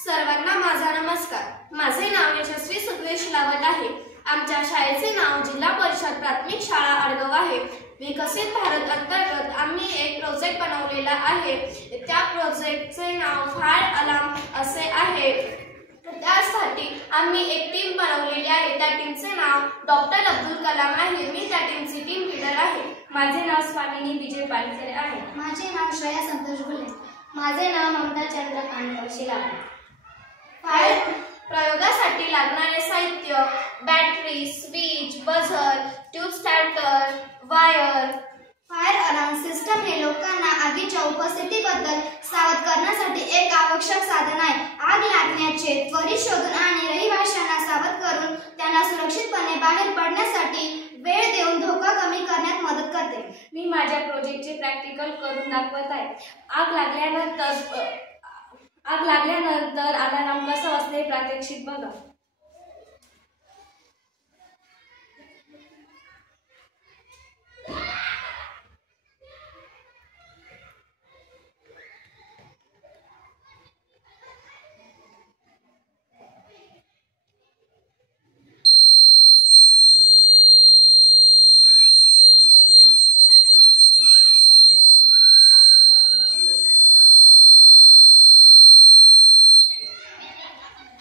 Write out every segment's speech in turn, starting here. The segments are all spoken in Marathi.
सर्वांना माझा नमस्कार। माझे नाव यशस्वी सुद्वेश लावत आहे। आमच्या शाळेचे नाव जिल्हा परिषद प्राथमिक शाळा आडगाव आहे। विकसित भारत अंतर्गत आम्ही एक प्रोजेक्ट बनवलेला आहे। त्या प्रोजेक्टचे नाव फायर अलार्म असे आहे। त्यासाठी आम्ही एक टीम बनवलेली आहे। त्या टीमचे नाव डॉक्टर अब्दुल कलाम आहे। मी त्या टीमची टीम लीडर आहे। माझे नाव स्वामिनी विजय पालसरे आहे। माझे नाव श्रेया संतोष गुले। माझे नाव ममता चंद्र कानकवशीला आहे। फायर प्रयोगासाठी लागणारे साहित्य battery, switch, buzzer, tube starter, wire. Fire alarm system हे लोकांना आगीच्या उपस्थितीबद्दल सावध करण्यासाठी एक आवश्यक साधन आहे। आग लागण्याचे त्वरित शोधून आणि रहिवाशांना सावध करून त्यांना सुरक्षितपणे बाहेर पडण्यासाठी वेळ देऊन धोका कमी करण्यात मदत करते। मी माझ्या प्रोजेक्टचे प्रॅक्टिकल करून दाखवत आहे। आग लागल्यानंतर अलार्म कसा वाजते प्रात्यक्षिक बघा।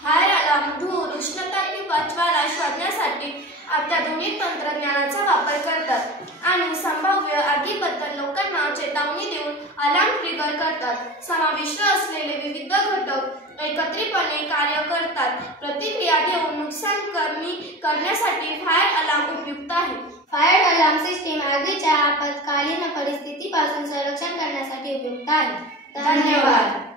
फायर अलार्म धूर, उष्णता किंवा ज्वाला शोधण्यासाठी अत्याधुनिक तंत्रज्ञानाचा वापर करतात आणि संभाव्य आगीबद्दल लोकांना चेतावणी देऊन अलार्म ट्रिगर करतात। समाविष्ट असलेले विविध घटक एकत्रितपणे कार्य करतात। प्रतिक्रिया देऊन नुकसान कमी करण्यासाठी फायर अलार्म उपयुक्त आहे। फायर अलार्म सिस्टीम आगीच्या आपत्कालीन परिस्थितीपासून संरक्षण करण्यासाठी उपयुक्त आहे। धन्यवाद।